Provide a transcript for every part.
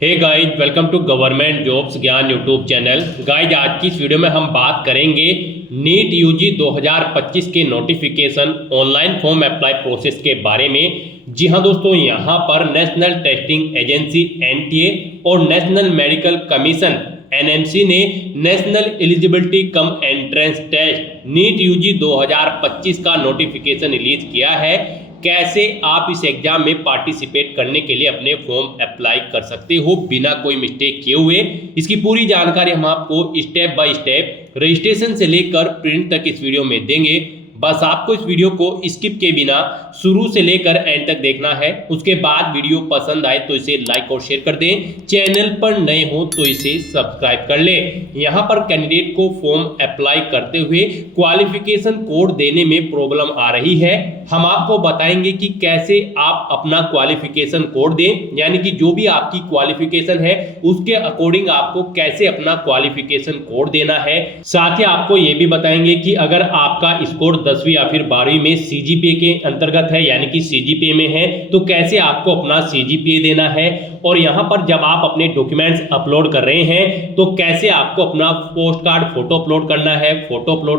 Hey guys, welcome to government jobs Gyan YouTube channel. Guys, आज की इस वीडियो में हम बात करेंगे नीट यूजी 2025 के notification online form apply process के बारे में। जी हाँ दोस्तों, यहाँ पर नेशनल टेस्टिंग एजेंसी एनटीए और नेशनल मेडिकल कमीशन एनएमसी ने national eligibility cum entrance test NEET UG 2025 का नोटिफिकेशन रिलीज किया है। कैसे आप इस एग्जाम में पार्टिसिपेट करने के लिए अपने फॉर्म अप्लाई कर सकते हो बिना कोई मिस्टेक किए हुए, इसकी पूरी जानकारी हम आपको स्टेप बाय स्टेप रजिस्ट्रेशन से लेकर प्रिंट तक इस वीडियो में देंगे। बस आपको इस वीडियो को स्किप के बिना शुरू से लेकर एंड तक देखना है। उसके बाद वीडियो पसंद आए तो इसे लाइक और शेयर कर दें। चैनल पर नए हो तो इसे सब्सक्राइब कर लें। यहाँ पर कैंडिडेट को फॉर्म अप्लाई करते हुए क्वालिफिकेशन कोड देने में प्रॉब्लम आ रही है। हम आपको बताएंगे कि कैसे आप अपना क्वालिफिकेशन कोड दें, यानी कि जो भी आपकी क्वालिफिकेशन है उसके अकॉर्डिंग आपको कैसे अपना क्वालिफिकेशन कोड देना है। साथ ही आपको ये भी बताएंगे कि अगर आपका स्कोर 10वीं या फिर 12वीं में सीजीपीए के अंतर्गत है, यानी कि सीजीपीए में है, तो कैसे आपको अपना सीजीपीए देना है। और यहाँ पर जब आप अपने डॉक्यूमेंट्स अपलोड कर रहे हैं तो कैसे आपको अपना पोस्ट कार्ड फोटो अपलोड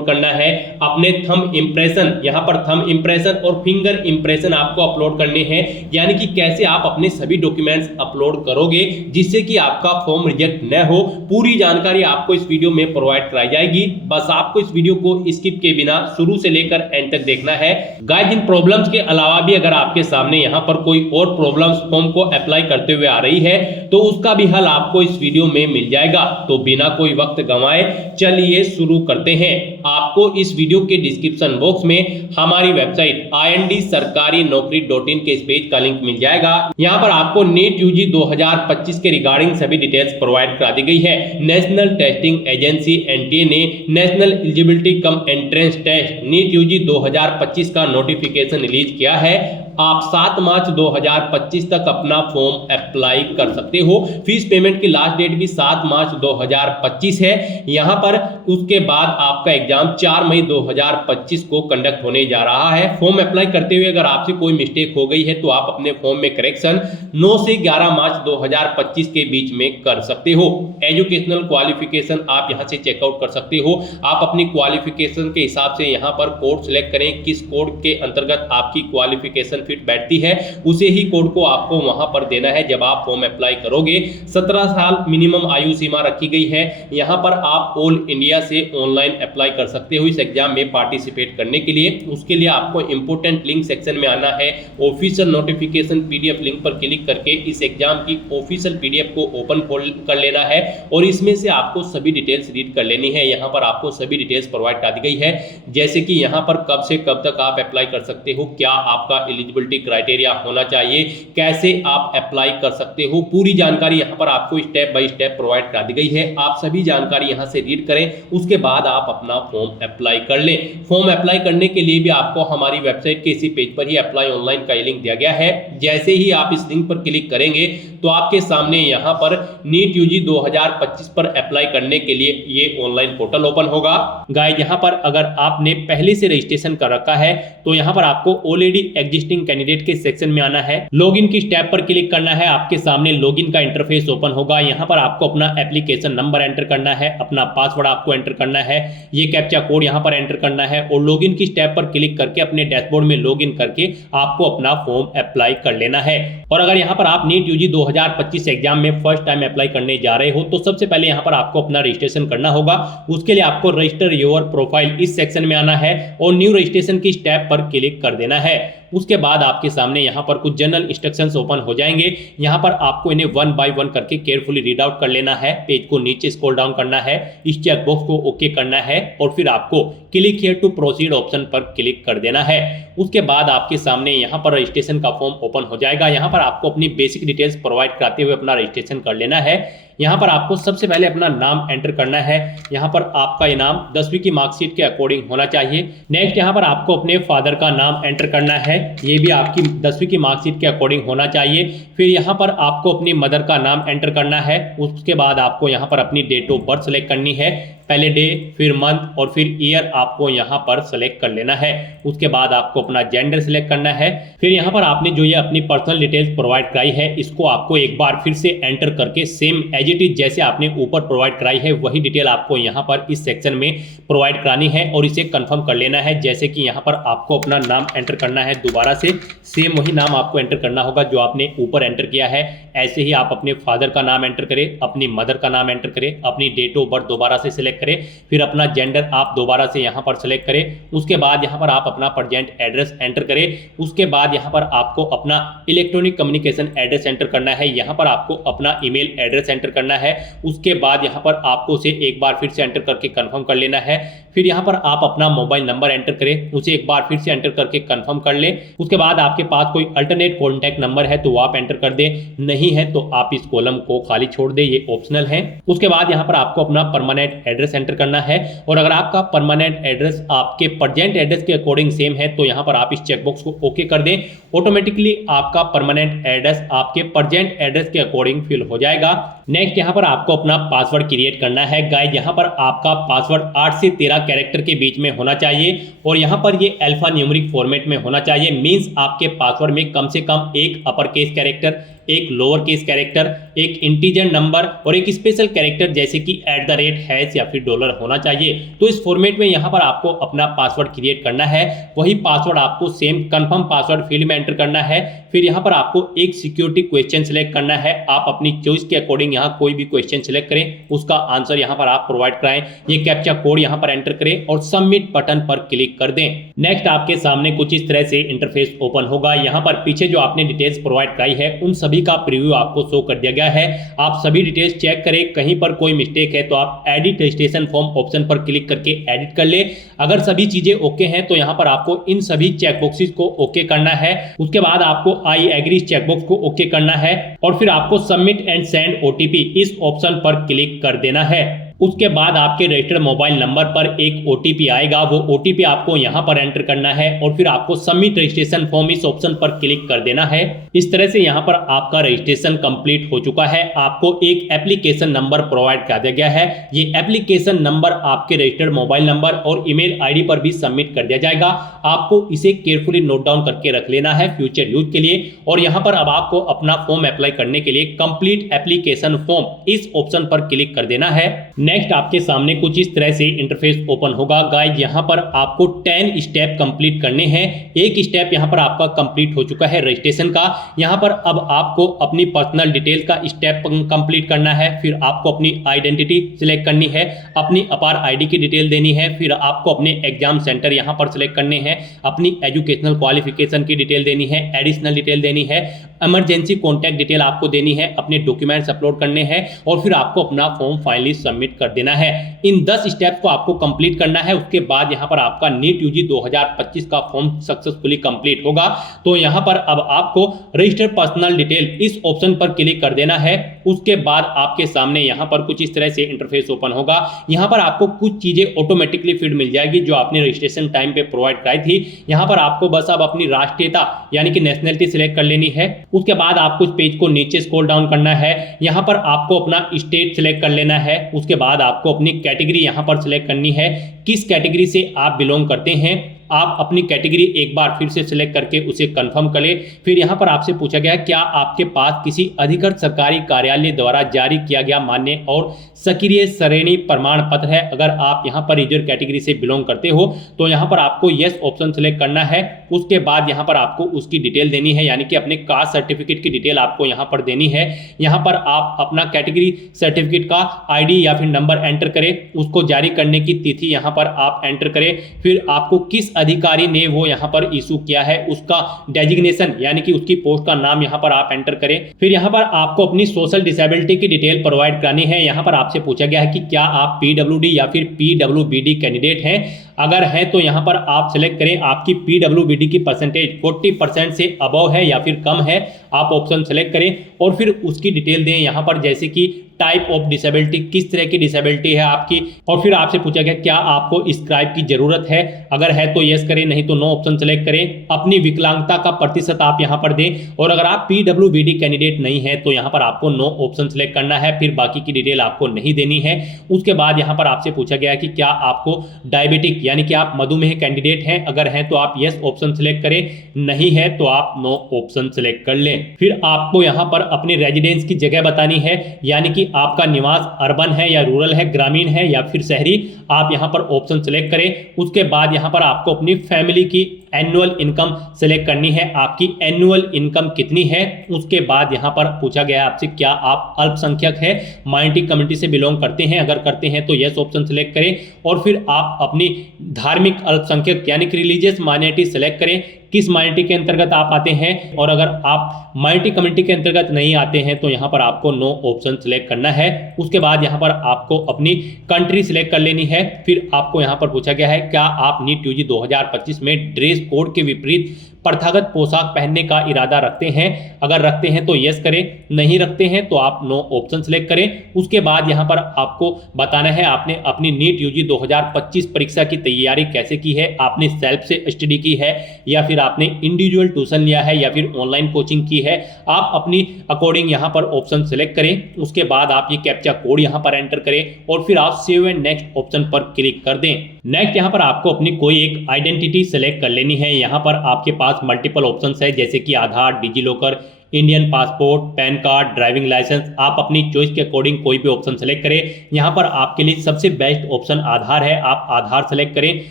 करना है, अपने थंब इंप्रेशन, यहाँ पर थंब इंप्रेशन और फिंगर इंप्रेशन आपको अपलोड करने हैं। यानी कि कैसे आप अपने सभी डॉक्यूमेंट्स अपलोड करोगे जिससे कि आपका फॉर्म रिजेक्ट न हो। पूरी जानकारी आपको इस वीडियो में प्रोवाइड कराई जाएगी। बस आपको इस वीडियो को स्किप के बिना शुरू से लेकर एंड तक देखना है। गाइस, इन प्रॉब्लम्स के अलावा भी अगर आपके सामने यहाँ पर कोई और प्रॉब्लम्स फॉर्म को अप्लाई करते हुए आ रही है तो उसका भी हल आपको इस वीडियो में मिल जाएगा। तो बिना कोई वक्त गंवाए चलिए शुरू करते हैं। आपको इस वीडियो के डिस्क्रिप्शन बॉक्स में हमारी वेबसाइट IND-sarkari-naukri.in के इस पेज का लिंक मिल जाएगा। यहाँ पर आपको नीट यूजी 2025 के रिगार्डिंग सभी डिटेल्स प्रोवाइड करा दी गई है। नेशनल टेस्टिंग एजेंसी एनटीए ने national eligibility cum entrance test NEET UG 2025 का नोटिफिकेशन रिलीज किया है। आप 7 मार्च 2025 तक अपना फॉर्म अप्लाई कर सकते हो। फीस पेमेंट की लास्ट डेट भी 7 मार्च 2025 है। यहाँ पर उसके बाद आपका एग्जाम 4 मई 2025 को कंडक्ट होने जा रहा है। फॉर्म अप्लाई करते हुए अगर आपसे कोई मिस्टेक हो गई है तो आप अपने फॉर्म में करेक्शन 9 से 11 मार्च 2025 के बीच में कर सकते हो। एजुकेशनल क्वालिफिकेशन आप यहाँ से चेकआउट कर सकते हो। आप अपनी क्वालिफिकेशन के हिसाब से यहाँ पर कोड सिलेक्ट करें, किस कोड के अंतर्गत आपकी क्वालिफिकेशन फिट बैठती है उसे ही कोड को आपको वहां पर देना है जब आप फॉर्म अप्लाई करोगे। 17 साल मिनिमम आयु सीमा रखी गई है। यहां पर आप ऑल इंडिया से ऑनलाइन अप्लाई कर सकते हो इस एग्जाम में पार्टिसिपेट करने के लिए। उसके लिए आपको इंपोर्टेंट लिंक सेक्शन में आना है। ऑफिशियल नोटिफिकेशन पीडीएफ लिंक पर क्लिक करके इस एग्जाम की ऑफिशियल पीडीएफ को ओपन कर लेना है और इसमें से आपको सभी डिटेल्स रीड कर लेनी है। यहाँ पर आपको सभी डिटेल्स प्रोवाइड कर दी गई है, जैसे कि यहाँ पर कब से कब तक आप अप्लाई कर सकते हो, क्या आपका एलिजिबिलिटी क्राइटेरिया होना चाहिए, कैसे आप अप्लाई कर सकते हो। पूरी जानकारी यहाँ पर आपको स्टेप बाय स्टेप प्रोवाइड कर दी गई है। आप सभी जानकारी यहाँ से रीड करें, उसके बाद आप अपना फॉर्म अप्लाई कर लें। फॉर्म अप्लाई करने के लिए भी आपको हमारी वेबसाइट के इसी पेज पर ही अप्लाई ऑनलाइन का लिंक दिया गया है। जैसे ही आप इस लिंक पर क्लिक करेंगे तो आपके सामने यहाँ पर नीट यूजी 2025 पर अप्लाई करने के लिए ये ऑनलाइन पोर्टल ओपन होगा। गाइस, यहाँ पर अगर आपने पहले से रजिस्ट्रेशन कर रखा है तो यहाँ पर आपको ऑलरेडी एग्जिस्टिंग कैंडिडेट के सेक्शन में आना है। लॉगिन की स्टेप पर क्लिक करना है। आपके सामने लॉगिन का इंटरफेस ओपन होगा। यहाँ पर आपको अपना एप्लीकेशन नंबर एंटर करना है, अपना पासवर्ड आपको एंटर करना है, ये कैप्चा कोड यहाँ पर एंटर करना है और लॉगिन की स्टेप पर क्लिक करके अपने डैशबोर्ड में लॉगिन करके आपको अपना फॉर्म अप्लाई कर लेना है। और अगर यहाँ पर आप नीट यूजी 2025 एग्जाम में फर्स्ट टाइम अप्लाई करने जा रहे हो तो सबसे पहले यहाँ पर आपको अपना रजिस्ट्रेशन करना होगा। उसके लिए आपको रजिस्टर योर प्रोफाइल इस सेक्शन में आना है और न्यू रजिस्ट्रेशन की स्टेप पर क्लिक कर देना है। उसके बाद आपके सामने यहाँ पर कुछ जनरल इंस्ट्रक्शंस ओपन हो जाएंगे। यहाँ पर आपको इन्हें 1 बाय 1 करके केयरफुली रीड आउट कर लेना है। पेज को नीचे स्क्रॉल डाउन करना है, इस चेक बॉक्स को ओके करना है और फिर आपको click here to proceed option पर क्लिक कर देना है। उसके बाद आपके सामने यहाँ पर रजिस्ट्रेशन का फॉर्म ओपन हो जाएगा। यहाँ पर आपको अपनी बेसिक डिटेल्स प्रोवाइड कराते हुए अपना रजिस्ट्रेशन कर लेना है। यहाँ पर आपको सबसे पहले अपना नाम एंटर करना है। यहाँ पर आपका इनाम 10वीं की मार्कशीट के अकॉर्डिंग होना चाहिए। नेक्स्ट यहाँ पर आपको अपने फादर का नाम एंटर करना है, ये भी आपकी 10वीं की मार्कशीट के अकॉर्डिंग होना चाहिए। फिर यहाँ पर आपको अपनी मदर का नाम एंटर करना है। उसके बाद आपको यहाँ पर अपनी डेट ऑफ बर्थ सेलेक्ट करनी है। पहले डे, फिर मंथ और फिर ईयर आपको यहाँ पर सेलेक्ट कर लेना है। उसके बाद आपको अपना जेंडर सेलेक्ट करना है। फिर यहाँ पर आपने जो ये अपनी पर्सनल डिटेल्स प्रोवाइड कराई है इसको आपको एक बार फिर से एंटर करके सेम एज इट इज जैसे आपने ऊपर प्रोवाइड कराई है वही डिटेल आपको यहाँ पर इस सेक्शन में प्रोवाइड करानी है और इसे कंफर्म कर लेना है। जैसे कि यहाँ पर आपको अपना नाम एंटर करना है, दोबारा से सेम वही नाम आपको एंटर करना होगा जो आपने ऊपर एंटर किया है। ऐसे ही आप अपने फादर का नाम एंटर करें, अपनी मदर का नाम एंटर करें, अपनी डेट ऑफ बर्थ दोबारा से सिलेक्ट करें, फिर अपना जेंडर आप दोबारा से यहाँ पर सिलेक्ट करें। उसके बाद यहाँ पर आप अपना प्रेजेंट एड्रेस एंटर करें। उसके बाद यहाँ पर आपको अपना इलेक्ट्रॉनिक कम्युनिकेशन एड्रेस एंटर करना है। यहाँ पर आपको अपना ईमेल एड्रेस एंटर करना है। उसके बाद यहाँ पर आपको उसे एक बार फिर से एंटर करके कंफर्म कर लेना है। फिर यहाँ पर आप अपना मोबाइल नंबर एंटर करें, उसे एक बार फिर से एंटर करके कंफर्म कर लें। उसके बाद आपके पास कोई अल्टरनेट कॉन्टैक्ट नंबर है तो वो आप एंटर कर दें, नहीं है तो आप इस कॉलम को खाली छोड़ दें, ये ऑप्शनल है। उसके बाद यहाँ पर आपको अपना परमानेंट एड्रेस एंटर करना है और अगर आपका परमानेंट एड्रेस आपके प्रेजेंट एड्रेस के अकॉर्डिंग सेम है तो यहाँ पर आप इस चेकबॉक्स को ओके कर दें। ऑटोमेटिकली आपका परमानेंट एड्रेस आपके प्रेजेंट एड्रेस के अकॉर्डिंग फिल हो जाएगा। नेक्स्ट यहाँ पर आपको अपना पासवर्ड क्रिएट करना है। गाइस यहाँ पर आपका पासवर्ड 8 से 13 कैरेक्टर के बीच में होना चाहिए और यहाँ पर ये अल्फा न्यूमेरिक फॉर्मेट में होना चाहिए। मींस आपके पासवर्ड में कम से कम एक अपर केस कैरेक्टर, एक लोअर केस कैरेक्टर, एक इंटीजर नंबर और एक स्पेशल कैरेक्टर जैसे कि @ या फिर डॉलर होना चाहिए। तो इस फॉर्मेट में यहाँ पर आपको अपना पासवर्ड क्रिएट करना है। वही पासवर्ड आपको सेम कंफर्म पासवर्ड फील्ड में एंटर करना है। फिर यहाँ पर आपको एक सिक्योरिटी क्वेश्चन सिलेक्ट करना है। आप अपनी चॉइस के अकॉर्डिंग यहाँ कोई भी क्वेश्चन सिलेक्ट करें, उसका आंसर यहाँ पर आप प्रोवाइड कराएं। ये कैप्चा कोड यहाँ पर एंटर करें और सबमिट बटन पर क्लिक कर दें। नेक्स्ट आपके सामने कुछ इस तरह से इंटरफेस ओपन होगा। यहाँ पर पीछे जो आपने डिटेल्स प्रोवाइड कराई है उन सभी का प्रीव्यू आपको शो कर दिया गया है। आप सभी डिटेल्स चेक करें, कहीं पर कोई मिस्टेक है तो आप एडिट रजिस्ट्रेशन फॉर्म ऑप्शन पर क्लिक करके एडिट कर ले। अगर सभी चीजें ओके हैं तो यहाँ पर आपको इन सभी चेकबॉक्सेस को ओके करना है। उसके बाद आपको आई एग्री चेकबॉक्स को ओके करना है और फिर आपको सबमिट एंड सेंड ओटीपी इस ऑप्शन पर क्लिक कर देना है। उसके बाद आपके रजिस्टर्ड मोबाइल नंबर पर एक ओटीपी आएगा, वो ओटीपी आपको यहाँ पर एंटर करना है और फिर आपको सबमिट रजिस्ट्रेशन फॉर्म इस ऑप्शन पर क्लिक कर देना है। इस तरह से यहाँ पर आपका रजिस्ट्रेशन कंप्लीट हो चुका है। आपको एक एप्लीकेशन नंबर प्रोवाइड कर दिया गया है। ये एप्लीकेशन नंबर आपके रजिस्टर्ड मोबाइल नंबर और ईमेल आईडी पर भी सबमिट कर दिया जाएगा। आपको इसे केयरफुली नोट डाउन करके रख लेना है फ्यूचर यूज के लिए। और यहाँ पर अब आपको अपना फॉर्म अप्लाई करने के लिए कंप्लीट एप्लीकेशन फॉर्म इस ऑप्शन पर क्लिक कर देना है। नेक्स्ट आपके सामने कुछ इस तरह से इंटरफेस ओपन होगा। गाइस यहाँ पर आपको 10 स्टेप कंप्लीट करने हैं। एक स्टेप यहाँ पर आपका कंप्लीट हो चुका है रजिस्ट्रेशन का। यहाँ पर अब आपको अपनी पर्सनल डिटेल का स्टेप कंप्लीट करना है। फिर आपको अपनी आइडेंटिटी सिलेक्ट करनी है, अपनी अपार आईडी की डिटेल देनी है, फिर आपको अपने एग्जाम सेंटर यहाँ पर सिलेक्ट करने हैं, अपनी एजुकेशनल क्वालिफिकेशन की डिटेल देनी है, एडिशनल डिटेल देनी है, इमरजेंसी कॉन्टैक्ट डिटेल आपको देनी है, अपने डॉक्यूमेंट्स अपलोड करने हैं और फिर आपको अपना फॉर्म फाइनली सबमिट कर देना है। इन 10 स्टेप्स को आपको कंप्लीट करना है। उसके बाद यहाँ पर आपका नीट यूजी 2025 का फॉर्म सक्सेसफुली कंप्लीट होगा। तो यहाँ पर अब आपको रजिस्टर पर्सनल डिटेल इस ऑप्शन पर क्लिक कर देना है। उसके बाद आपके सामने यहाँ पर कुछ इस तरह से इंटरफेस ओपन होगा। यहाँ पर आपको कुछ चीजें ऑटोमेटिकली फीड मिल जाएगी जो आपने रजिस्ट्रेशन टाइम पे प्रोवाइड कराई थी। यहाँ पर आपको बस अब अपनी राष्ट्रीयता यानी कि नेशनलिटी सिलेक्ट कर लेनी है। उसके बाद आपको इस पेज को नीचे स्क्रॉल डाउन करना है। यहाँ पर आपको अपना स्टेट सिलेक्ट कर लेना है। उसके बाद आपको अपनी कैटेगरी यहाँ पर सिलेक्ट करनी है, किस कैटेगरी से आप बिलोंग करते हैं। आप अपनी कैटेगरी एक बार फिर से सिलेक्ट करके उसे कंफर्म करें। फिर यहाँ पर आपसे पूछा गया क्या आपके पास किसी अधिकृत सरकारी कार्यालय द्वारा जारी किया गया मान्य और सक्रिय श्रेणी प्रमाण पत्र है। अगर आप यहाँ पर रिजर्व कैटेगरी से बिलोंग करते हो तो यहाँ पर आपको यस ऑप्शन सिलेक्ट करना है। उसके बाद यहाँ पर आपको उसकी डिटेल देनी है, यानी कि अपने कास्ट सर्टिफिकेट की डिटेल आपको यहाँ पर देनी है। यहाँ पर आप अपना कैटेगरी सर्टिफिकेट का आईडी या फिर नंबर एंटर करें, उसको जारी करने की तिथि यहाँ पर आप एंटर करें। फिर आपको किस अधिकारी ने वो यहाँ पर इशू किया है उसका डेजिग्नेशन यानी कि उसकी पोस्ट का नाम यहाँ पर आप एंटर करें। फिर यहाँ पर आपको अपनी सोशल डिसेबिलिटी की डिटेल प्रोवाइड करानी है। यहाँ पर आपसे पूछा गया है कि क्या आप पीडब्ल्यूडी या फिर पीडब्ल्यूबीडी कैंडिडेट हैं। अगर है तो यहाँ पर आप सिलेक्ट करें आपकी पीडब्ल्यूबीडी की परसेंटेज 40% से अबव है या फिर कम है, आप ऑप्शन सेलेक्ट करें और फिर उसकी डिटेल दें यहाँ पर, जैसे कि टाइप ऑफ डिसेबिलिटी, किस तरह की डिसेबिलिटी है आपकी, और फिर आपसे पूछा गया क्या आपको स्क्राइब की जरूरत है, अगर है तो यस करें, नहीं तो नो ऑप्शन सेलेक्ट करें। अपनी विकलांगता का प्रतिशत आप यहां पर दें और अगर आप पीडब्ल्यूबीडी कैंडिडेट नहीं है तो यहां पर आपको नो ऑप्शन सेलेक्ट करना है, फिर बाकी की डिटेल आपको नहीं देनी है। उसके बाद यहां पर आपसे पूछा गया है कि क्या आपको डायबिटिक यानी कि आप मधुमेह कैंडिडेट हैं, अगर है तो आप यस ऑप्शन सेलेक्ट करें, नहीं है तो आप नो ऑप्शन सेलेक्ट कर लें। फिर आपको यहां पर अपने रेजिडेंस की जगह बतानी है, यानी कि आपका निवास अर्बन है या रूरल है, ग्रामीण है या फिर शहरी, आप यहां पर ऑप्शन सेलेक्ट करें। उसके बाद यहां पर आपको अपनी फैमिली की एनुअल इनकम सेलेक्ट करनी है, आपकी एनुअल इनकम कितनी है। उसके बाद यहां पर पूछा गया है आपसे क्या आप अल्पसंख्यक है, माइनॉरिटी कम्युनिटी से बिलोंग करते हैं, अगर करते हैं तो यस ऑप्शन सेलेक्ट करें और फिर आप अपनी धार्मिक अल्पसंख्यक यानी कि रिलीजियस माइनॉरिटी सेलेक्ट करें, किस माइनॉरिटी के अंतर्गत आप आते हैं, और अगर आप माइनॉरिटी कम्युनिटी के अंतर्गत नहीं आते हैं तो यहां पर आपको नो ऑप्शन सेलेक्ट करना है। उसके बाद यहां पर आपको अपनी कंट्री सिलेक्ट कर लेनी है। फिर आपको यहां पर पूछा गया है क्या आप नीट यूजी 2025 में ड्रेस कोड के विपरीत प्रथागत पोशाक पहनने का इरादा रखते हैं, अगर रखते हैं तो यस करें, नहीं रखते हैं तो आप नो ऑप्शन सेलेक्ट करें। उसके बाद यहां पर आपको बताना है आपने अपनी नीट यूजी 2025 परीक्षा की तैयारी कैसे की है, आपने सेल्फ से स्टडी की है या फिर आपने इंडिविजुअल ट्यूशन लिया है या फिर ऑनलाइन कोचिंग की है, आप अपनी अकॉर्डिंग यहां पर ऑप्शन सेलेक्ट करें। उसके बाद आप ये कैप्चा कोड यहां पर एंटर करें और फिर आप सेव एंड नेक्स्ट ऑप्शन पर क्लिक कर दें। नेक्स्ट यहां पर आपको अपनी कोई एक आइडेंटिटी सेलेक्ट कर लेनी है। यहां पर आपके पास मल्टीपल ऑप्शंस है, जैसे कि Aadhaar, DigiLocker, Indian passport, PAN card, driving licence, आप अपनी चॉइस के अकॉर्डिंग कोई भी ऑप्शन सेलेक्ट करें। यहां पर आपके लिए सबसे बेस्ट ऑप्शन आधार है, आप आधार सेलेक्ट करें।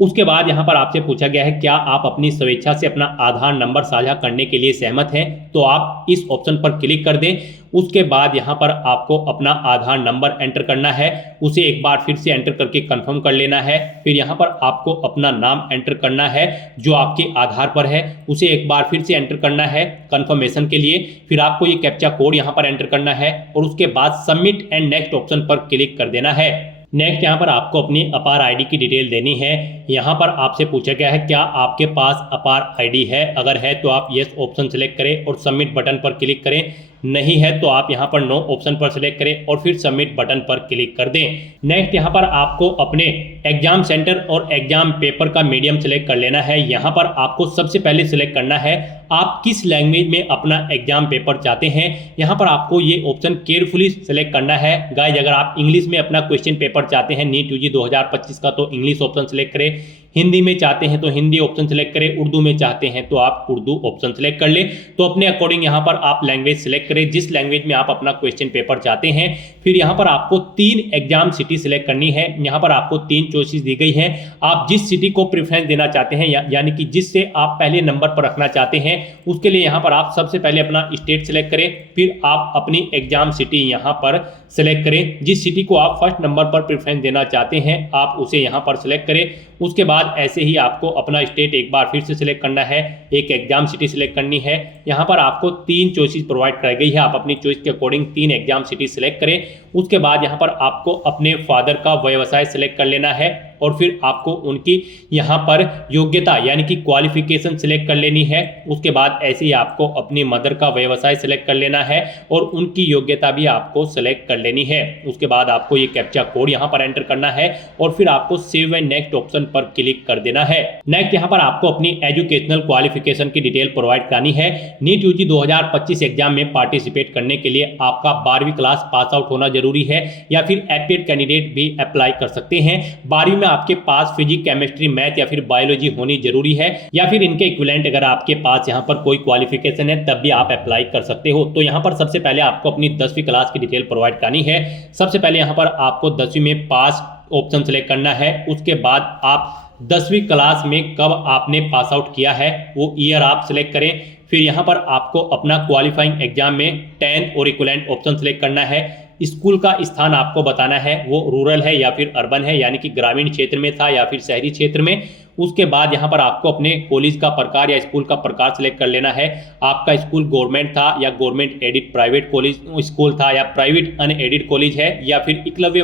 उसके बाद यहां पर आपसे पूछा गया है क्या आप अपनी स्वेच्छा से अपना आधार नंबर साझा करने के लिए सहमत हैं, तो आप इस ऑप्शन पर क्लिक कर दें। उसके बाद यहां पर आपको अपना आधार नंबर एंटर करना है, उसे एक बार फिर से एंटर करके कंफर्म कर लेना है। फिर यहां पर आपको अपना नाम एंटर करना है जो आपके आधार पर है, उसे एक बार फिर से एंटर करना है कंफर्मेशन के लिए। फिर आपको ये कैप्चा कोड यहां पर एंटर करना है और उसके बाद सबमिट एंड नेक्स्ट ऑप्शन पर क्लिक कर देना है। नेक्स्ट यहाँ पर आपको अपनी अपार आईडी की डिटेल देनी है। यहाँ पर आपसे पूछा गया है क्या आपके पास अपार आईडी है, अगर है तो आप यस ऑप्शन सेलेक्ट करें और सबमिट बटन पर क्लिक करें, नहीं है तो आप यहाँ पर नो ऑप्शन पर सिलेक्ट करें और फिर सबमिट बटन पर क्लिक कर दें। नेक्स्ट यहाँ पर आपको अपने एग्जाम सेंटर और एग्जाम पेपर का मीडियम सेलेक्ट कर लेना है। यहाँ पर आपको सबसे पहले सिलेक्ट करना है आप किस लैंग्वेज में अपना एग्जाम पेपर चाहते हैं। यहाँ पर आपको ये ऑप्शन केयरफुली सेलेक्ट करना है। गाइज अगर आप इंग्लिश में अपना क्वेश्चन पेपर चाहते हैं नीट यूजी 2025 का तो इंग्लिश ऑप्शन सेलेक्ट करें, हिंदी में चाहते हैं तो हिंदी ऑप्शन सेलेक्ट करें, उर्दू में चाहते हैं तो आप उर्दू ऑप्शन सेलेक्ट कर लें। तो अपने अकॉर्डिंग यहाँ पर आप लैंग्वेज सेलेक्ट करें जिस लैंग्वेज में आप अपना क्वेश्चन पेपर चाहते हैं। फिर यहाँ पर आपको 3 एग्जाम सिटी सिलेक्ट करनी है। यहाँ पर आपको 3 चॉइसेस दी गई हैं। आप जिस सिटी को प्रेफरेंस देना चाहते हैं यानी कि जिससे आप पहले नंबर पर रखना चाहते हैं उसके लिए यहाँ पर आप सबसे पहले अपना स्टेट सेलेक्ट करें, फिर आप अपनी एग्जाम सिटी यहाँ पर सेलेक्ट करें। जिस सिटी को आप फर्स्ट नंबर पर प्रेफरेंस देना चाहते हैं आप उसे यहाँ पर सेलेक्ट करें। उसके बाद ऐसे ही आपको अपना स्टेट एक बार फिर से सिलेक्ट करना है, एक एग्जाम सिटी सिलेक्ट करनी है। यहाँ पर आपको 3 चॉइसेस प्रोवाइड कराई गई है, आप अपनी चॉइस के अकॉर्डिंग 3 एग्जाम सिटी सिलेक्ट करें। उसके बाद यहाँ पर आपको अपने फादर का व्यवसाय सिलेक्ट कर लेना है और फिर आपको उनकी यहाँ पर योग्यता यानी कि क्वालिफिकेशन सिलेक्ट कर लेनी है। उसके बाद ऐसे ही आपको अपनी मदर का व्यवसाय सिलेक्ट कर लेना है और उनकी योग्यता भी आपको सिलेक्ट कर लेनी है। उसके बाद आपको ये कैप्चा कोड यहाँ पर एंटर करना है और फिर आपको सेव एंड नेक्स्ट ऑप्शन पर क्लिक कर देना है। नेक्स्ट यहाँ पर आपको अपनी एजुकेशनल क्वालिफिकेशन की डिटेल प्रोवाइड करानी है। नीट यूजी 2025 एग्जाम में पार्टिसिपेट करने के लिए आपका 12वीं क्लास पास आउट होना जरूरी है या फिर एपीएड कैंडिडेट भी अप्लाई कर सकते हैं। 12वीं में आपके पास फिजिक्स, केमिस्ट्री, मैथ या फिर बायोलॉजी होनी जरूरी है या फिर इनके इक्विवेलेंट अगर आपके पास यहाँ पर कोई क्वालिफिकेशन है तब भी आप अप्लाई कर सकते हो। तो यहाँ पर सबसे पहले आपको अपनी 10वीं क्लास की डिटेल प्रोवाइड करानी है। सबसे पहले यहाँ पर आपको 10वीं में पास ऑप्शन सेलेक्ट करना है। उसके बाद आप 10वीं क्लास में कब आपने पास आउट किया है वो ईयर आप सिलेक्ट करें। फिर यहाँ पर आपको अपना क्वालिफाइंग एग्जाम में 10th और इक्विवेलेंट ऑप्शन सेलेक्ट करना है। स्कूल का स्थान आपको बताना है वो रूरल है या फिर अर्बन है यानी कि ग्रामीण क्षेत्र में था या फिर शहरी क्षेत्र में। उसके बाद यहाँ पर आपको अपने कॉलेज का प्रकार या स्कूल का प्रकार सिलेक्ट कर लेना है। आपका स्कूल गवर्नमेंट था या government added private college school था या प्राइवेट अनएडिड कॉलेज है या फिर एकलव्य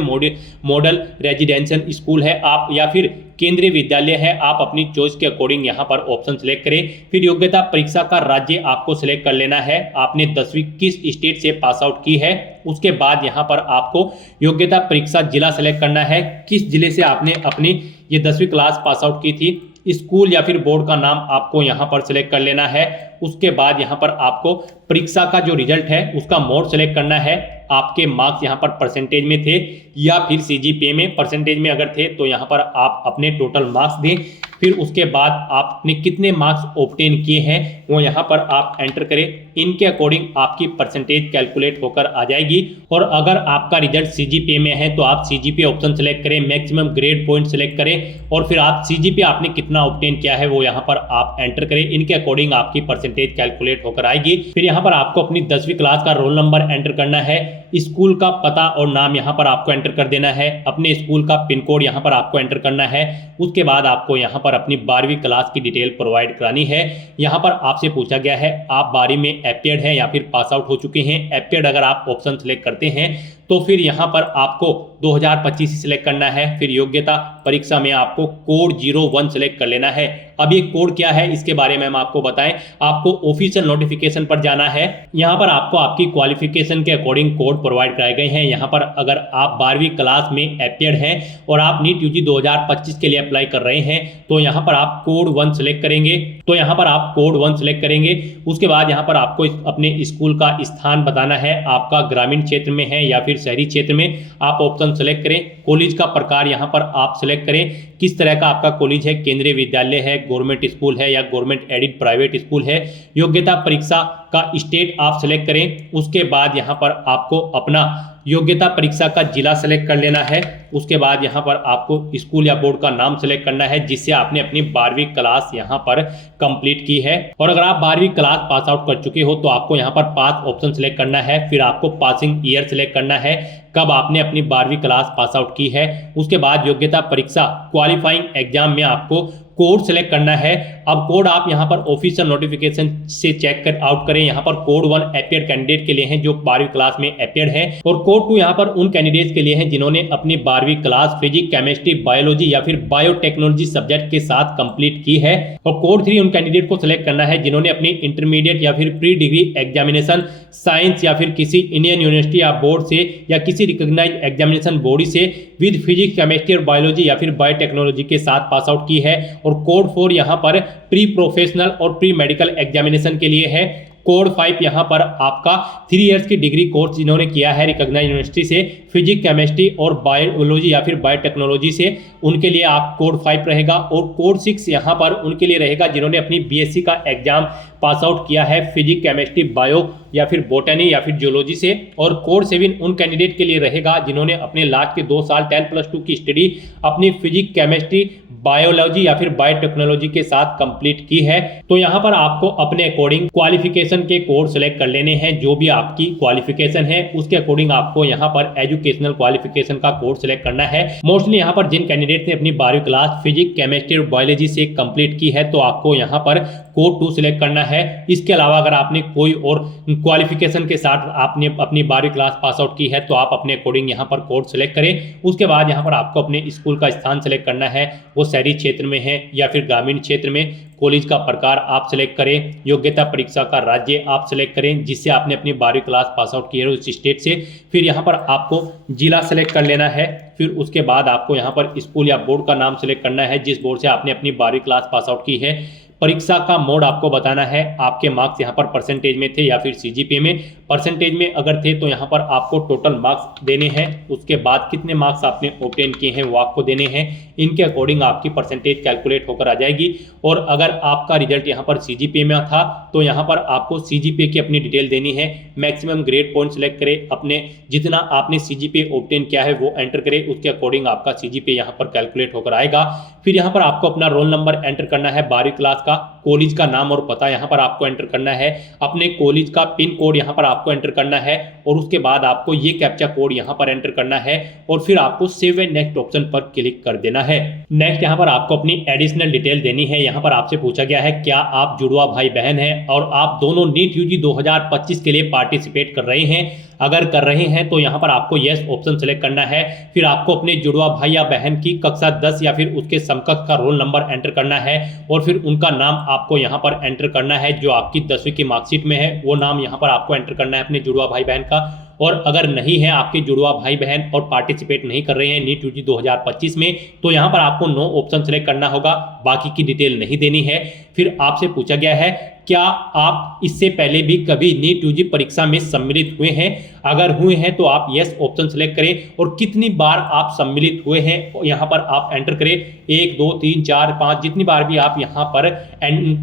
मॉडल रेजिडेंशियल स्कूल है आप या फिर केंद्रीय विद्यालय है, आप अपनी चॉइस के अकॉर्डिंग यहाँ पर ऑप्शन सिलेक्ट करें। फिर योग्यता परीक्षा का राज्य आपको सिलेक्ट कर लेना है, आपने 10वीं किस स्टेट से पास आउट की है। उसके बाद यहाँ पर आपको योग्यता परीक्षा जिला सेलेक्ट करना है, किस जिले से आपने अपनी ये 10वीं क्लास पास आउट की थी। स्कूल या फिर बोर्ड का नाम आपको यहाँ पर सिलेक्ट कर लेना है। उसके बाद यहाँ पर आपको परीक्षा का जो रिजल्ट है उसका मोड सेलेक्ट करना है, आपके मार्क्स यहाँ पर परसेंटेज में थे या फिर सीजीपीए में। परसेंटेज में अगर थे तो यहाँ पर आप अपने टोटल मार्क्स दें। फिर उसके बाद आपने कितने मार्क्स ऑब्टेन किए हैं वो यहाँ पर आप एंटर करें, इनके अकॉर्डिंग आपकी परसेंटेज कैलकुलेट होकर आ जाएगी। और अगर आपका रिजल्ट सीजीपीए में है तो आप सीजीपीए ऑप्शन सेलेक्ट करें, मैक्सिमम ग्रेड पॉइंट सेलेक्ट करें और फिर आप सीजीपीए आपने कितना ऑब्टेन किया है वो यहाँ पर आप एंटर करें, इनके अकॉर्डिंग आपकी परसेंटेज कैलकुलेट होकर आएगी। फिर यहाँ पर आपको अपनी 10वीं क्लास का रोल नंबर एंटर करना है, स्कूल का पता और नाम यहाँ पर आपको एंटर कर देना है, अपने स्कूल का पिन कोड यहाँ पर आपको एंटर करना है। उसके बाद आपको यहाँ पर अपनी 12वीं क्लास की डिटेल प्रोवाइड करानी है। यहाँ पर आपसे पूछा गया है आप 12वीं में अपीयर्ड हैं या फिर पास आउट हो चुके हैं। अपीयर्ड अगर आप ऑप्शन सेलेक्ट करते हैं तो फिर यहाँ पर आपको 2025 सिलेक्ट करना है। फिर योग्यता परीक्षा में आपको कोड 01 सेलेक्ट कर लेना है। अब ये कोड क्या है इसके बारे में हम आपको बताएं, आपको ऑफिशियल नोटिफिकेशन पर जाना है। यहाँ पर आपको आपकी क्वालिफिकेशन के अकॉर्डिंग कोड प्रोवाइड कराए गए हैं। यहाँ पर अगर आप 12वीं क्लास में अपीयर्ड हैं और आप नीट यूजी 2025 के लिए अप्लाई कर रहे हैं तो यहाँ पर आप कोड 1 सेलेक्ट करेंगे। तो यहाँ पर आप कोड 1 सेलेक्ट करेंगे। उसके बाद यहाँ पर आपको अपने स्कूल का स्थान बताना है, आपका ग्रामीण क्षेत्र में है या फिर शहरी क्षेत्र में, आप ऑप्शन सेलेक्ट करें। कॉलेज का प्रकार यहाँ पर आप सेलेक्ट करें, किस तरह का आपका कॉलेज है, केंद्रीय विद्यालय है, गवर्नमेंट स्कूल है या गवर्नमेंट एडिड प्राइवेट स्कूल है। योग्यता परीक्षा का स्टेट आप सेलेक्ट करें। उसके बाद यहाँ पर आपको अपना योग्यता परीक्षा का जिला सेलेक्ट कर लेना है। उसके बाद यहाँ पर आपको स्कूल या बोर्ड का नाम सेलेक्ट करना है जिससे आपने अपनी 12वीं क्लास यहाँ पर कंप्लीट की है। और अगर आप 12वीं क्लास पास आउट कर चुके हो तो आपको यहाँ पर पास ऑप्शन सेलेक्ट करना है। फिर आपको पासिंग ईयर सेलेक्ट करना है, कब आपने अपनी 12वीं क्लास पास आउट की है। उसके बाद योग्यता परीक्षा क्वालिफाइंग एग्जाम में आपको कोड सेलेक्ट करना है। अब कोड आप यहाँ पर ऑफिशियल नोटिफिकेशन से चेक कर आउट करें। यहाँ पर कोड 1 अपीयर्ड कैंडिडेट के लिए है जो 12वीं क्लास में अपीयर्ड है और कोड 2 यहाँ पर उन कैंडिडेट्स के लिए है जिन्होंने अपनी 12वीं क्लास फिजिक्स, केमिस्ट्री, बायोलॉजी या फिर बायोटेक्नोलॉजी सब्जेक्ट के साथ कंप्लीट की है। और कोड 3 उन कैंडिडेट को सिलेक्ट करना है जिन्होंने अपनी इंटरमीडिएट या फिर प्री डिग्री एग्जामिनेशन साइंस या फिर किसी इंडियन यूनिवर्सिटी या बोर्ड से या किसी रिकॉग्नाइज्ड एग्जामिनेशन बॉडी से विद फिजिक्स, केमिस्ट्री और बायोलॉजी या फिर बायोटेक्नोलॉजी के साथ पास आउट की है। और कोड 4 यहाँ पर प्री प्रोफेशनल और प्री मेडिकल एग्जामिनेशन के लिए है। कोड 5 यहाँ पर आपका 3 इयर्स की डिग्री कोर्स जिन्होंने किया है रिकॉग्नाइज्ड यूनिवर्सिटी से फिजिक्स, केमिस्ट्री और बायोलॉजी या फिर बायोटेक्नोलॉजी से, उनके लिए आप कोड 5 रहेगा। और कोड 6 यहाँ पर उनके लिए रहेगा जिन्होंने अपनी बीएससी का एग्जाम पास आउट किया है फिजिक्स, केमिस्ट्री, बायो या फिर बोटनी या फिर जियोलॉजी से। और कोड 7 उन कैंडिडेट के लिए रहेगा जिन्होंने अपने लास्ट के 2 साल 10+2 की स्टडी अपनी फिजिक्स, केमिस्ट्री, बायोलॉजी या फिर बायोटेक्नोलॉजी के साथ कंप्लीट की है। तो यहाँ पर आपको अपने अकॉर्डिंग क्वालिफिकेशन के कोड सेलेक्ट कर लेने हैं। जो भी आपकी क्वालिफिकेशन है उसके अकॉर्डिंग आपको यहाँ पर एजुकेशनल क्वालिफिकेशन का कोड सेलेक्ट करना है। मोस्टली यहाँ पर जिन कैंडिडेट ने अपनी 12वीं क्लास फिजिक्स, केमिस्ट्री और बायोलॉजी से कंप्लीट की है तो आपको यहाँ पर कोड 2 सिलेक्ट करना है। इसके अलावा अगर आपने कोई और क्वालिफिकेशन के साथ आपने अपनी 12वीं क्लास पास आउट की है तो आप अपने अकॉर्डिंग यहाँ पर कोड सेलेक्ट करें। उसके बाद यहाँ पर आपको अपने स्कूल का स्थान सेलेक्ट करना है, वो शहरी क्षेत्र में है या फिर ग्रामीण क्षेत्र में। कॉलेज का प्रकार आप सिलेक्ट करें, योग्यता परीक्षा का राज्य आप सिलेक्ट करें जिससे आपने अपनी 12वीं क्लास पास आउट की है उस स्टेट से। फिर यहाँ पर आपको जिला सेलेक्ट कर लेना है। फिर उसके बाद आपको यहाँ पर स्कूल या बोर्ड का नाम सेलेक्ट करना है जिस बोर्ड से आपने अपनी 12वीं क्लास पास आउट की है। परीक्षा का मोड आपको बताना है, आपके मार्क्स यहाँ पर परसेंटेज में थे या फिर सीजीपीए में। परसेंटेज में अगर थे तो यहाँ पर आपको टोटल मार्क्स देने हैं, उसके बाद कितने मार्क्स आपने ऑब्टेन किए हैं वो आपको देने हैं। इनके अकॉर्डिंग आपकी परसेंटेज कैलकुलेट होकर आ जाएगी। और अगर आपका रिजल्ट यहाँ पर सीजीपीए में था तो यहाँ पर आपको सीजीपीए की अपनी डिटेल देनी है। मैक्सिमम ग्रेड पॉइंट सेलेक्ट करें, अपने जितना आपने सीजीपीए ऑब्टेन किया है वो एंटर करें, उसके अकॉर्डिंग आपका सीजीपीए यहाँ पर कैलकुलेट होकर आएगा। फिर यहाँ पर आपको अपना रोल नंबर एंटर करना है 12वीं क्लास का। कॉलेज का नाम और पता यहाँ पर आपको एंटर करना है, अपने कॉलेज का पिन कोड यहाँ पर आपको एंटर करना है और उसके बाद आपको ये कैप्चा कोड यहाँ पर एंटर करना है और फिर आपको सेव एंड नेक्स्ट ऑप्शन पर क्लिक कर देना है। नेक्स्ट यहाँ पर आपको अपनी एडिशनल डिटेल देनी है। यहाँ पर आपसे पूछा गया है क्या आप जुड़वा भाई बहन हैं और आप दोनों नीट यूजी 2025 के लिए पार्टिसिपेट कर रहे हैं। अगर कर रहे हैं तो यहाँ पर आपको यस ऑप्शन सेलेक्ट करना है। फिर आपको अपने जुड़वा भाई या बहन की कक्षा 10 या फिर उसके समकक्ष का रोल नंबर एंटर करना है और फिर उनका नाम आपको यहाँ पर एंटर करना है। जो आपकी 10वीं की मार्कशीट में है वो नाम यहाँ पर आपको एंटर करना है अपने जुड़वा भाई बहन का। और अगर नहीं है आपके जुड़वा भाई बहन और पार्टिसिपेट नहीं कर रहे हैं नीट यूजी 2025 में, तो यहाँ पर आपको नो ऑप्शन सेलेक्ट करना होगा, बाकी की डिटेल नहीं देनी है। फिर आपसे पूछा गया है क्या आप इससे पहले भी कभी नीट यूजी परीक्षा में सम्मिलित हुए हैं। अगर हुए हैं तो आप यस ऑप्शन सेलेक्ट करें और कितनी बार आप सम्मिलित हुए हैं यहाँ पर आप एंटर करें, 1 2 3 4 5 जितनी बार भी आप यहाँ पर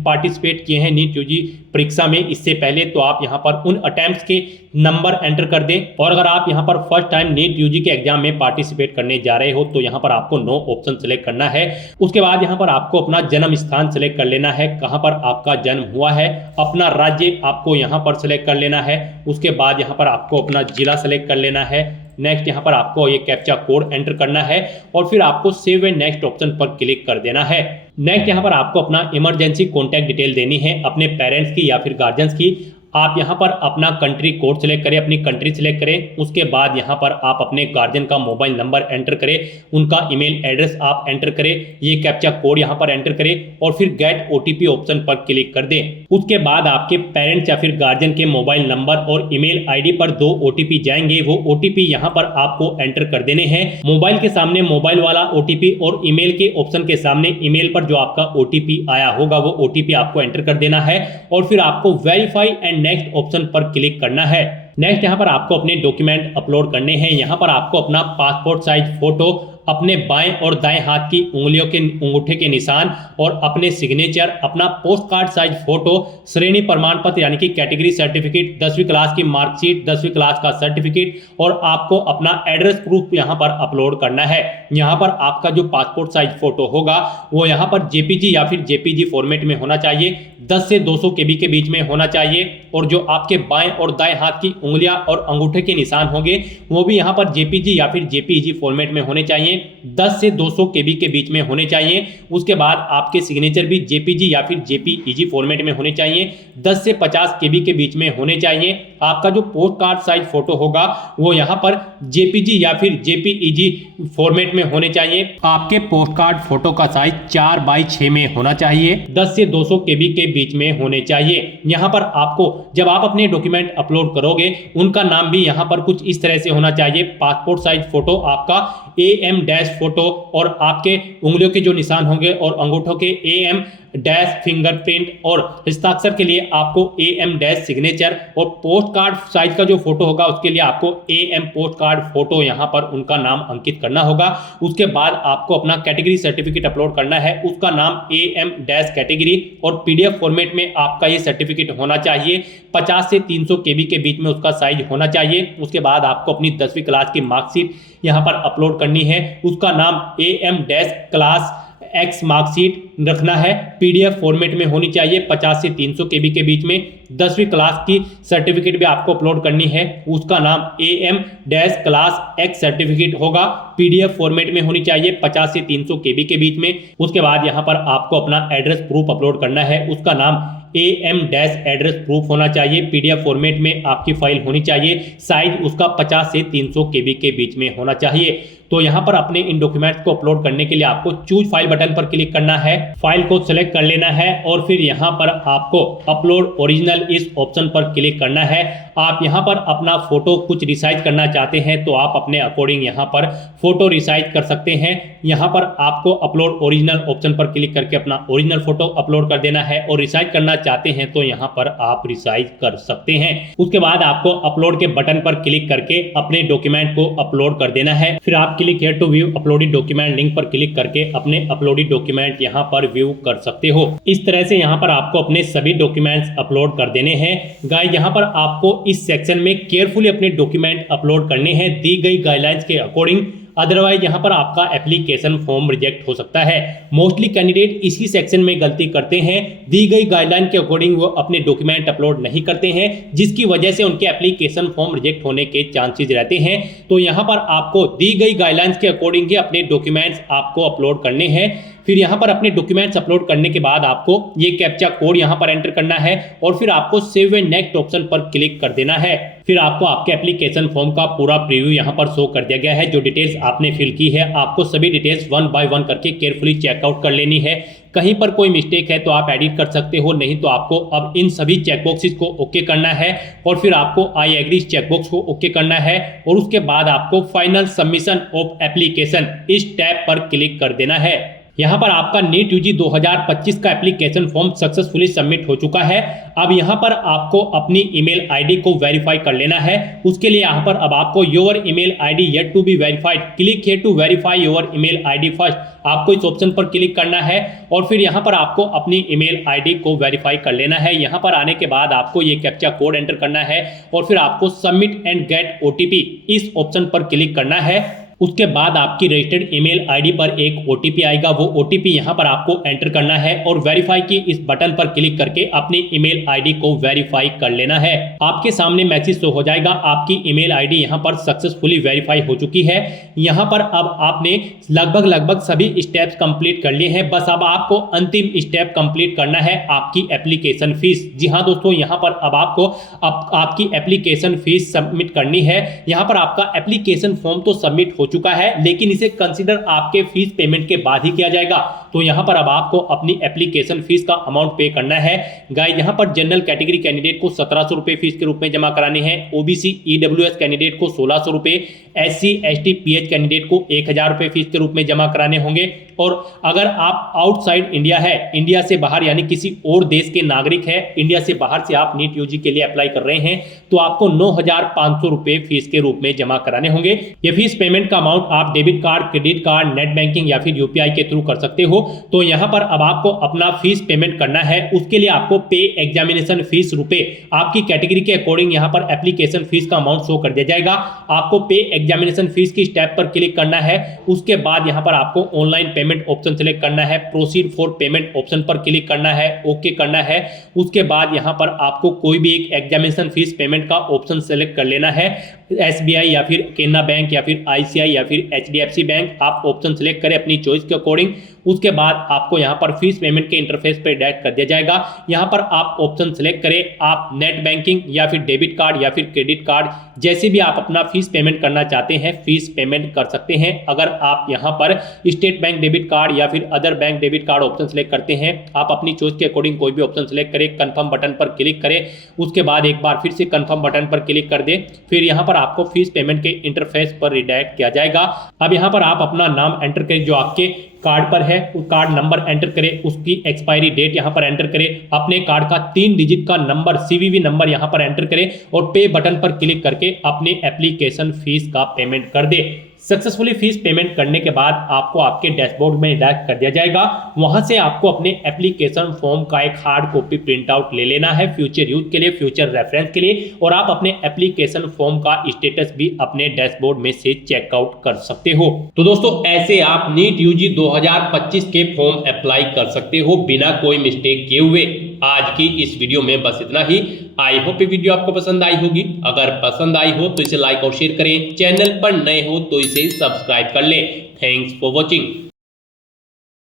पार्टिसिपेट किए हैं नीट यूजी परीक्षा में इससे पहले, तो आप यहाँ पर उन अटेम्प्ट्स के नंबर एंटर कर दें। और अगर आप यहाँ पर फर्स्ट टाइम नीट यूजी के एग्जाम में पार्टिसिपेट करने जा रहे हो तो यहाँ पर आपको नो ऑप्शन सेलेक्ट करना है। उसके बाद यहाँ पर आपको अपना जन्म स्थान सेलेक्ट कर लेना है, कहाँ पर आपका जन्म हुआ है। अपना राज्य आपको यहाँ पर सेलेक्ट कर लेना है। उसके बाद यहाँ पर आपको अपना जिला सेलेक्ट कर लेना है। नेक्स्ट यहाँ पर आपको ये कैप्चा कोड एंटर करना है और फिर आपको सेव एंड नेक्स्ट ऑप्शन पर क्लिक कर देना है। नेक्स्ट यहाँ पर आपको अपना इमरजेंसी कॉन्टैक्ट डिटेल देनी है अपने पेरेंट्स की या फिर गार्जियंस की। आप यहाँ पर अपना कंट्री कोड सेलेक्ट करें, अपनी कंट्री सेलेक्ट करें। उसके बाद यहाँ पर आप अपने गार्जियन का मोबाइल नंबर एंटर करें, उनका ईमेल एड्रेस आप एंटर करें, ये कैप्चा कोड यहाँ पर एंटर करें और फिर गेट ओटीपी ऑप्शन पर क्लिक कर दें। उसके बाद आपके पेरेंट्स या फिर गार्जियन के मोबाइल नंबर और ईमेल आईडी पर 2 ओटीपी जाएंगे। वो ओटीपी यहाँ पर आपको एंटर कर देने हैं। मोबाइल के सामने मोबाइल वाला ओटीपी और ईमेल के ऑप्शन के सामने ईमेल पर जो आपका ओटीपी आया होगा वो ओटीपी आपको एंटर कर देना है और फिर आपको वेरीफाई एंड नेक्स्ट ऑप्शन पर क्लिक करना है। नेक्स्ट यहाँ पर आपको अपने डॉक्यूमेंट अपलोड करने हैं। यहाँ पर आपको अपना पासपोर्ट साइज फोटो, अपने बाएं और दाएं हाथ की उंगलियों के अंगूठे के निशान और अपने सिग्नेचर, अपना पोस्ट कार्ड साइज फोटो, श्रेणी प्रमाण पत्र यानी कि कैटेगरी सर्टिफिकेट, 10वीं क्लास की मार्कशीट, 10वीं क्लास का सर्टिफिकेट और आपको अपना एड्रेस प्रूफ यहाँ पर अपलोड करना है। यहाँ पर आपका जो पासपोर्ट साइज फोटो होगा वो यहाँ पर जेपीजी या फिर जेपीजी फॉर्मेट में होना चाहिए, 10 से 200 केबी के बीच में होना चाहिए और जो आपके बाएं और दाएं हाथ की उंगलियां और अंगूठे के निशान होंगे वो भी यहाँ पर जेपीजी या फिर जेपीईजी फॉर्मेट में होने चाहिए, 10 से 200 केबी के बीच में होने चाहिए। उसके बाद आपके सिग्नेचर भी जेपीजी या फिर जेपीईजी फॉर्मेट में होने चाहिए, 10 से 50 केबी के बीच में होने चाहिए। आपका जो पोस्ट कार्ड साइज फोटो होगा वो यहाँ पर जेपीजी या फिर जेपीईजी फॉर्मेट में होने चाहिए। आपके पोस्ट कार्ड फोटो का साइज 4x6 में होना चाहिए, 10 से 200 केबी के बीच में होने चाहिए। यहाँ पर आपको जब आप अपने डॉक्यूमेंट अपलोड करोगे उनका नाम भी यहाँ पर कुछ इस तरह से होना चाहिए। पासपोर्ट साइज फोटो आपका AM डैश फोटो और आपके उंगलियों के जो निशान होंगे और अंगूठों के AM डैश फिंगरप्रिंट और हस्ताक्षर के लिए आपको AM डैश सिग्नेचर और पोस्ट कार्ड साइज का जो फोटो होगा उसके लिए आपको AM पोस्ट कार्ड फोटो यहाँ पर उनका नाम अंकित करना होगा। उसके बाद आपको अपना कैटेगरी सर्टिफिकेट अपलोड करना है, उसका नाम AM डैश कैटेगरी और PDF फॉर्मेट में आपका ये सर्टिफिकेट होना चाहिए, 50 से 300 केबी के बीच में उसका साइज होना चाहिए। उसके बाद आपको अपनी 10वीं क्लास की मार्कशीट यहाँ पर अपलोड करनी है, उसका नाम AM dash class X marksheet रखना है, PDF फॉर्मेट में होनी चाहिए, 50 से 300 केबी के बीच में। 10वीं क्लास की सर्टिफिकेट भी आपको अपलोड करनी है, उसका नाम AM dash class X certificate होगा, PDF फॉर्मेट में होनी चाहिए, 50 से 300 केबी के बीच में। उसके बाद यहाँ पर आपको अपना एड्रेस प्रूफ अपलोड करना है, उसका नाम AM डैश एड्रेस प्रूफ होना चाहिए, PDF फॉर्मेट में आपकी फाइल होनी चाहिए, साइज उसका 50 से 300 केबी के बीच में होना चाहिए। तो यहाँ पर अपने इन डॉक्यूमेंट्स को अपलोड करने के लिए आपको चूज फाइल बटन पर क्लिक करना है, फाइल को सिलेक्ट कर लेना है और फिर यहाँ पर आपको अपलोड ओरिजिनल इस ऑप्शन पर क्लिक करना है। आप यहाँ पर अपना फोटो कुछ रिसाइज करना चाहते हैं तो आप अपने अकॉर्डिंग यहाँ पर फोटो रिसाइज कर सकते हैं। यहाँ पर आपको अपलोड ओरिजिनल ऑप्शन पर क्लिक करके अपना ओरिजिनल फोटो अपलोड कर देना है और रिसाइज करना चाहते हैं तो यहाँ पर आप रिसाइज कर सकते हैं। उसके बाद आपको अपलोड के बटन पर क्लिक करके अपने डॉक्यूमेंट को अपलोड कर देना है। फिर आप click here to view uploaded document link पर क्लिक करके अपने अपलोडेड डॉक्यूमेंट यहाँ पर व्यू कर सकते हो। इस तरह से यहाँ पर आपको अपने सभी डॉक्यूमेंट्स अपलोड कर देने हैं। गाइस यहाँ पर आपको इस सेक्शन में केयरफुली अपने डॉक्यूमेंट अपलोड करने हैं, दी गई गाइडलाइंस के अकॉर्डिंग। अदरवाइज यहाँ पर आपका एप्लीकेशन फॉर्म रिजेक्ट हो सकता है। मोस्टली कैंडिडेट इसी सेक्शन में गलती करते हैं, दी गई गाइडलाइन के अकॉर्डिंग वो अपने डॉक्यूमेंट अपलोड नहीं करते हैं, जिसकी वजह से उनके एप्लीकेशन फॉर्म रिजेक्ट होने के चांसेस रहते हैं। तो यहाँ पर आपको दी गई गाइडलाइंस के अकॉर्डिंग ही अपने डॉक्यूमेंट्स आपको अपलोड करने हैं। फिर यहाँ पर अपने डॉक्यूमेंट्स अपलोड करने के बाद आपको ये कैप्चा कोड यहाँ पर एंटर करना है और फिर आपको सेव एंड नेक्स्ट ऑप्शन पर क्लिक कर देना है। फिर आपको आपके एप्लीकेशन फॉर्म का पूरा प्रीव्यू यहाँ पर शो कर दिया गया है। जो डिटेल्स आपने फिल की है आपको सभी डिटेल्स वन बाय वन करके केयरफुली चेकआउट कर लेनी है। कहीं पर कोई मिस्टेक है तो आप एडिट कर सकते हो, नहीं तो आपको अब इन सभी चेकबॉक्सेस को ओके करना है और फिर आपको आई एग्री चेकबॉक्स को ओके करना है और उसके बाद आपको फाइनल सबमिशन ऑफ एप्लीकेशन इस टैब पर क्लिक कर देना है। यहाँ पर आपका नीट यूजी 2025 का एप्लीकेशन फॉर्म सक्सेसफुली सबमिट हो चुका है। अब यहाँ पर आपको अपनी ईमेल आईडी को वेरीफाई कर लेना है। उसके लिए यहाँ पर अब आपको your email ID yet to be verified, click here to verify your email ID first, आपको इस ऑप्शन पर क्लिक करना है और फिर यहाँ पर आपको अपनी ईमेल आईडी को वेरीफाई कर लेना है। यहाँ पर आने के बाद आपको ये कैप्चा कोड एंटर करना है और फिर आपको सबमिट एंड गेट ओटीपी इस ऑप्शन पर क्लिक करना है। उसके बाद आपकी रजिस्टर्ड ईमेल आईडी पर एक ओटीपी आएगा, वो ओटीपी यहाँ पर आपको एंटर करना है और वेरीफाई की इस बटन पर क्लिक करके अपनी ईमेल आईडी को वेरीफाई कर लेना है। आपके सामने मैसेज शो हो जाएगा, आपकी ईमेल आईडी यहाँ पर सक्सेसफुली वेरीफाई हो चुकी है। यहाँ पर अब आपने लगभग सभी स्टेप्स कंप्लीट कर लिए हैं, बस अब आपको अंतिम स्टेप कंप्लीट करना है, आपकी एप्लीकेशन फीस। जी हाँ दोस्तों, यहाँ पर अब आपको आपकी एप्लीकेशन फीस सबमिट करनी है। यहाँ पर आपका एप्लीकेशन फॉर्म तो सबमिट हो चुका है लेकिन इसे कंसीडर आपके फीस पेमेंट के बाद ही किया जाएगा। तो यहां पर अब आपको अपनी एप्लीकेशन फीस का अमाउंट पे करना है। गाइस, यहां पर जनरल कैटेगरी कैंडिडेट को 1700 रुपए फीस के रूप में जमा कराने हैं, ओबीसी ईडब्ल्यूएस कैंडिडेट को 1600 रुपए, एससी एसटी पीएच कैंडिडेट को 1000 रुपए फीस के रूप में जमा कराने होंगे। और अगर आप आउटसाइड इंडिया है, इंडिया से बाहर यानी किसी और देश के नागरिक है, इंडिया से बाहर से आप नीट यूजी के लिए अप्लाई कर रहे हैं तो आपको 9500 रुपए फीस के रूप में जमा कराने होंगे। ये फीस पेमेंट का अमाउंट आप debit card, credit card, net banking या फिर यूपीआई के थ्रू कर सकते हो। तो यहाँ पर अब आपको अपना फीस पेमेंट करना है। उसके लिए आपको पे एग्जामिनेशन फीस रुपए आपकी कैटेगरी के अकॉर्डिंग यहाँ पर एप्लीकेशन फीस का अमाउंट शो कर दिया जाएगा। आपको पे एग्जामिनेशन फीस की स्टेप पर क्लिक करना है। उसके बाद यहाँ पर आपको ऑनलाइन पेमेंट ऑप्शन सेलेक्ट करना है, प्रोसीड फॉर पेमेंट ऑप्शन पर क्लिक करना है, ओके करना है। उसके बाद यहाँ पर आपको कोई भी एक एग्जामिनेशन फीस पेमेंट का ऑप्शन सेलेक्ट कर लेना है। एसबीआई या फिर केनरा बैंक या फिर आईसीआई या फिर एचडीएफसी बैंक, आप ऑप्शन सेलेक्ट करें अपनी चॉइस के अकॉर्डिंग। उसके बाद आपको यहाँ पर फीस पेमेंट के इंटरफेस पे डायरेक्ट कर दिया जाएगा। यहाँ पर आप ऑप्शन सेलेक्ट करें, आप नेट बैंकिंग या फिर डेबिट कार्ड या फिर क्रेडिट कार्ड, जैसे भी आप अपना फीस पेमेंट करना चाहते हैं फीस पेमेंट कर सकते हैं। अगर आप यहाँ पर स्टेट बैंक डेबिट कार्ड या फिर other bank debit card option select करते हैं, आप अपनी चॉइस के अकॉर्डिंग कोई भी ऑप्शन सेलेक्ट करें, कंफर्म बटन पर क्लिक करें। उसके बाद एक बार फिर से कंफर्म बटन पर क्लिक कर दें, फिर यहाँ पर आपको फीस पेमेंट के इंटरफेस पर रिडायरेक्ट किया जाएगा। अब यहाँ पर आप अपना नाम एंटर करें जो आपके कार्ड पर है, उस कार्ड नंबर एंटर करें, उसकी एक्सपायरी डेट यहाँ पर एंटर करें, अपने कार्ड का 3 डिजिट का नंबर सीवीवी नंबर यहाँ पर एंटर करें और पे बटन पर क्लिक करके अपने एप्लीकेशन फीस का पेमेंट कर दे। सक्सेसफुली फीस पेमेंट करने के बाद आपको आपके डैशबोर्ड में डायरेक्ट कर दिया जाएगा। वहां से आपको अपने एप्लीकेशन फॉर्म का एक हार्ड कॉपी प्रिंट आउट ले लेना है फ्यूचर यूज के लिए, फ्यूचर रेफरेंस के लिए, और आप अपने एप्लीकेशन फॉर्म का स्टेटस भी अपने डैशबोर्ड में से चेकआउट कर सकते हो। तो दोस्तों, ऐसे आप नीट यूजी 2025 के फॉर्म अप्लाई कर सकते हो बिना कोई मिस्टेक किए हुए। आज की इस वीडियो में बस इतना ही। आई होप ये वीडियो आपको पसंद आई होगी। अगर पसंद आई हो तो इसे लाइक और शेयर करें, चैनल पर नए हो तो इसे सब्सक्राइब कर लें। Thanks for watching.